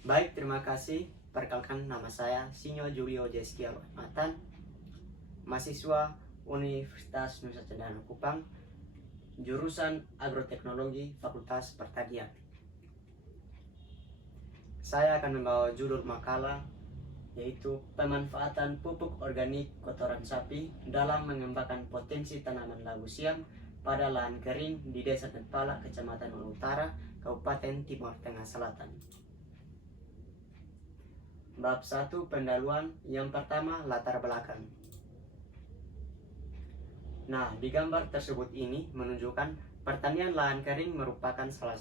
Baik, terima kasih. Perkenalkan, nama saya Sinyo Julio Jeskia Matan, mahasiswa Universitas Nusa Cendana Kupang, jurusan Agroteknologi Fakultas Pertanian. Saya akan membawa judul makalah yaitu pemanfaatan pupuk organik kotoran sapi dalam mengembangkan potensi tanaman labu siam pada lahan kering di Desa Netpala, Kecamatan Utara, Kabupaten Timur Tengah Selatan. Bab 1, pendahuluan. Yang pertama, latar belakang. Nah, di gambar tersebut ini menunjukkan pertanian lahan kering merupakan salah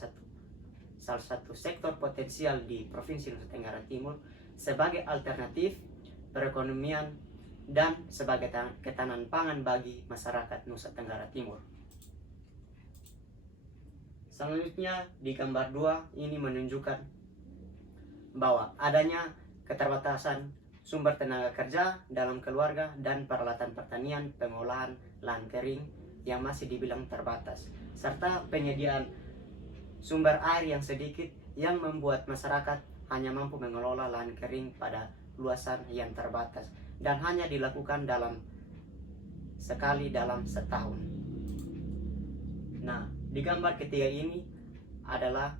satu sektor potensial di Provinsi Nusa Tenggara Timur sebagai alternatif perekonomian dan sebagai ketahanan pangan bagi masyarakat Nusa Tenggara Timur. Selanjutnya di gambar 2 ini menunjukkan bahwa adanya keterbatasan sumber tenaga kerja dalam keluarga dan peralatan pertanian pengolahan lahan kering yang masih dibilang terbatas, serta penyediaan sumber air yang sedikit yang membuat masyarakat hanya mampu mengelola lahan kering pada luasan yang terbatas dan hanya dilakukan sekali dalam setahun. Nah, di gambar ketiga ini adalah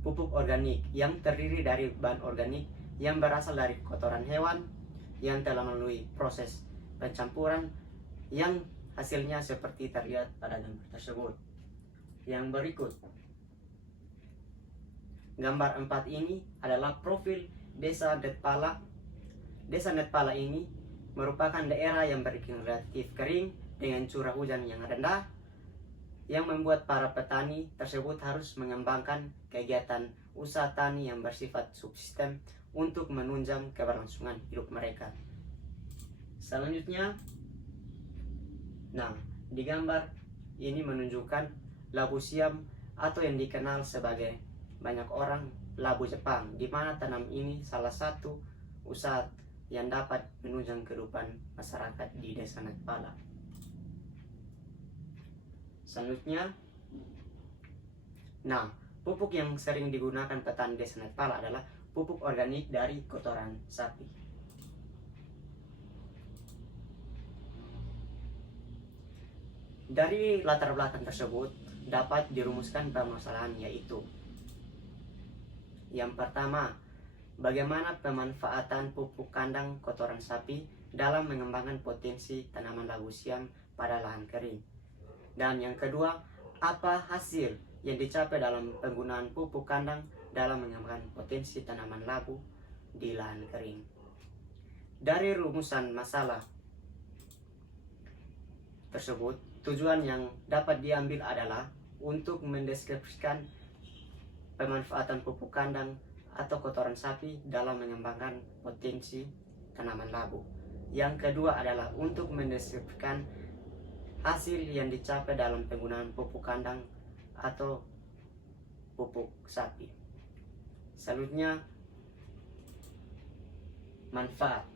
pupuk organik yang terdiri dari bahan organik yang berasal dari kotoran hewan yang telah melalui proses pencampuran yang hasilnya seperti terlihat pada gambar tersebut. Yang berikut, gambar 4 ini adalah profil Desa Netpala. Desa Netpala ini merupakan daerah yang beriklim relatif kering dengan curah hujan yang rendah, yang membuat para petani tersebut harus mengembangkan kegiatan usaha tani yang bersifat subsisten untuk menunjang keberlangsungan hidup mereka. Selanjutnya, nah, di gambar ini menunjukkan labu siam atau yang dikenal sebagai banyak orang labu Jepang, di mana tanam ini salah satu usaha yang dapat menunjang kehidupan masyarakat di Desa Netpala. Selanjutnya, nah, pupuk yang sering digunakan petani Desa Netpala adalah pupuk organik dari kotoran sapi. Dari latar belakang tersebut dapat dirumuskan permasalahan, yaitu yang pertama, bagaimana pemanfaatan pupuk kandang kotoran sapi dalam mengembangkan potensi tanaman labu siam pada lahan kering. Dan yang kedua, apa hasil yang dicapai dalam penggunaan pupuk kandang dalam mengembangkan potensi tanaman labu di lahan kering. Dari rumusan masalah tersebut, tujuan yang dapat diambil adalah untuk mendeskripsikan pemanfaatan pupuk kandang atau kotoran sapi dalam mengembangkan potensi tanaman labu. Yang kedua adalah untuk mendeskripsikan hasil yang dicapai dalam penggunaan pupuk kandang atau pupuk sapi. Selanjutnya, manfaat.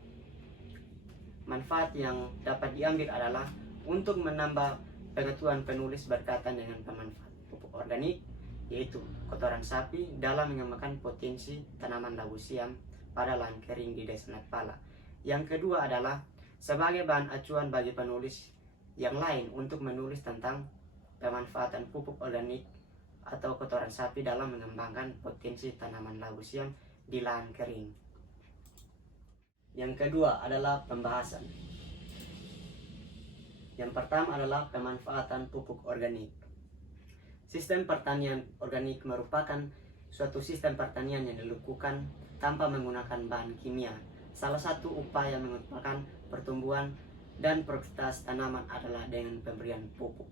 Manfaat yang dapat diambil adalah untuk menambah pengetahuan penulis berkaitan dengan pemanfaatan pupuk organik, yaitu kotoran sapi dalam mengembangkan potensi tanaman labu siam pada lahan kering di Desa Netpala. Yang kedua adalah sebagai bahan acuan bagi penulis yang lain untuk menulis tentang pemanfaatan pupuk organik atau kotoran sapi dalam mengembangkan potensi tanaman labu siam di lahan kering. Yang kedua adalah pembahasan. Yang pertama adalah pemanfaatan pupuk organik. Sistem pertanian organik merupakan suatu sistem pertanian yang dilakukan tanpa menggunakan bahan kimia. Salah satu upaya mengembangkan pertumbuhan dan produktivitas tanaman adalah dengan pemberian pupuk.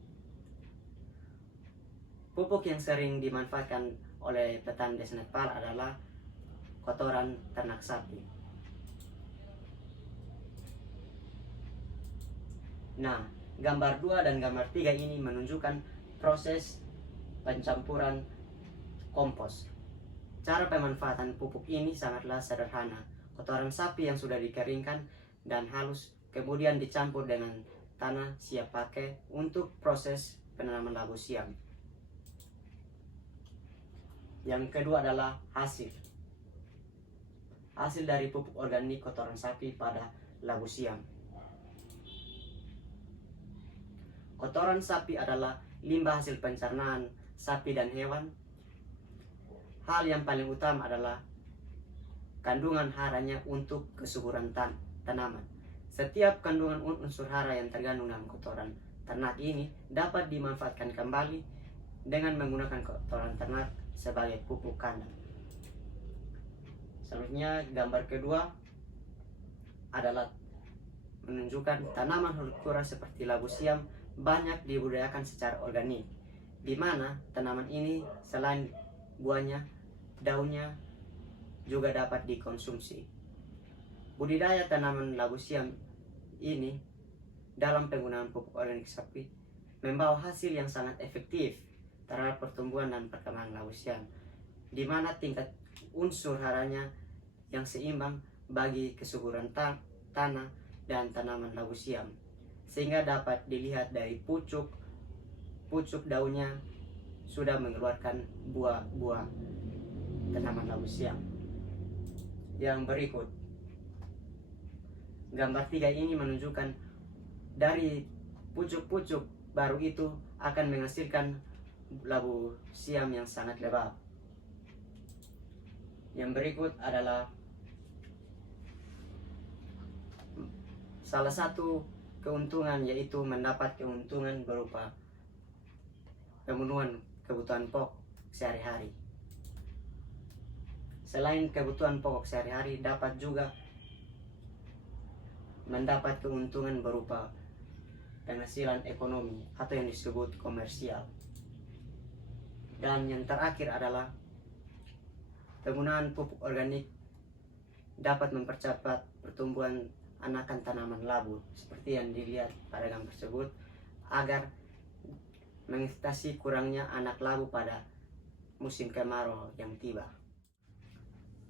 Pupuk yang sering dimanfaatkan oleh petani Desa Netpala adalah kotoran ternak sapi. Nah, gambar 2 dan gambar 3 ini menunjukkan proses pencampuran kompos. Cara pemanfaatan pupuk ini sangatlah sederhana. Kotoran sapi yang sudah dikeringkan dan halus kemudian dicampur dengan tanah siap pakai untuk proses penanaman labu siam. Yang kedua adalah hasil. Hasil dari pupuk organik kotoran sapi pada labu siam. Kotoran sapi adalah limbah hasil pencernaan sapi dan hewan. Hal yang paling utama adalah kandungan haranya untuk kesuburan tanaman. Setiap kandungan unsur hara yang terkandung dalam kotoran ternak ini dapat dimanfaatkan kembali dengan menggunakan kotoran ternak sebagai pupuk kandang. Selanjutnya, gambar kedua adalah menunjukkan tanaman hortikultura seperti labu siam banyak dibudidayakan secara organik, di mana tanaman ini selain buahnya, daunnya juga dapat dikonsumsi. Budidaya tanaman labu siam ini dalam penggunaan pupuk organik sapi membawa hasil yang sangat efektif terhadap pertumbuhan dan perkembangan labu siam, di mana tingkat unsur haranya yang seimbang bagi kesuburan tanah dan tanaman labu siam, sehingga dapat dilihat dari pucuk daunnya sudah mengeluarkan buah-buah tanaman labu siam. Yang berikut, gambar 3 ini menunjukkan dari pucuk-pucuk baru itu akan menghasilkan labu siam yang sangat lebat. Yang berikut adalah salah satu keuntungan, yaitu mendapat keuntungan berupa pemenuhan kebutuhan pokok sehari-hari. Selain kebutuhan pokok sehari-hari, dapat juga mendapat keuntungan berupa penghasilan ekonomi atau yang disebut komersial. Dan yang terakhir adalah penggunaan pupuk organik dapat mempercepat pertumbuhan anakan tanaman labu seperti yang dilihat pada gambar tersebut, agar mengatasi kurangnya anak labu pada musim kemarau yang tiba.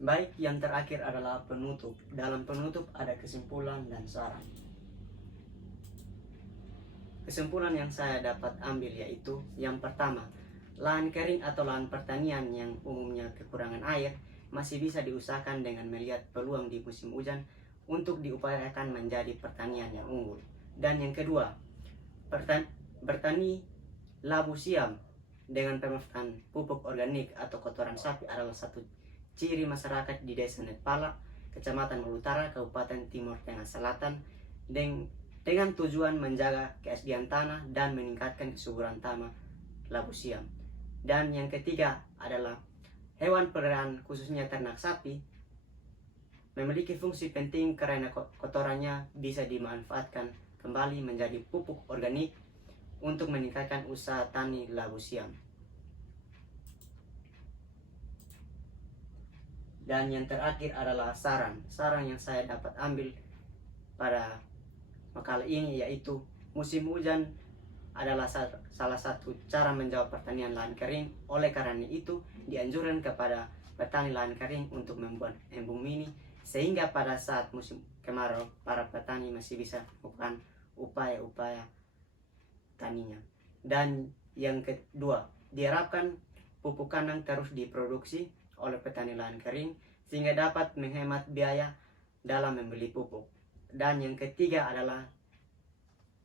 Baik, yang terakhir adalah penutup. Dalam penutup ada kesimpulan dan saran. Kesimpulan yang saya dapat ambil yaitu, yang pertama, lahan kering atau lahan pertanian yang umumnya kekurangan air masih bisa diusahakan dengan melihat peluang di musim hujan untuk diupayakan menjadi pertanian yang unggul. Dan yang kedua, bertani labu siam dengan pemanfaatan pupuk organik atau kotoran sapi adalah satu ciri masyarakat di Desa Netpala, Kecamatan Utara, Kabupaten Timur Tengah Selatan, dengan tujuan menjaga keaslian tanah dan meningkatkan kesuburan tanah labu siam. Dan yang ketiga adalah hewan peliharaan khususnya ternak sapi memiliki fungsi penting karena kotorannya bisa dimanfaatkan kembali menjadi pupuk organik untuk meningkatkan usaha tani labu siam. Dan yang terakhir adalah saran yang saya dapat ambil pada makalah ini, yaitu musim hujan adalah salah satu cara menjawab pertanian lahan kering. Oleh karena itu dianjurkan kepada petani lahan kering untuk membuat embung mini, sehingga pada saat musim kemarau para petani masih bisa melakukan upaya-upaya taninya. Dan yang kedua, diharapkan pupuk kandang terus diproduksi oleh petani lahan kering sehingga dapat menghemat biaya dalam membeli pupuk. Dan yang ketiga adalah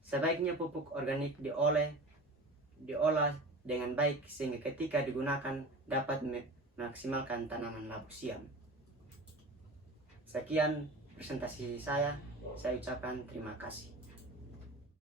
sebaiknya pupuk organik diolah dengan baik sehingga ketika digunakan dapat memaksimalkan tanaman labu siam. Sekian presentasi saya ucapkan terima kasih.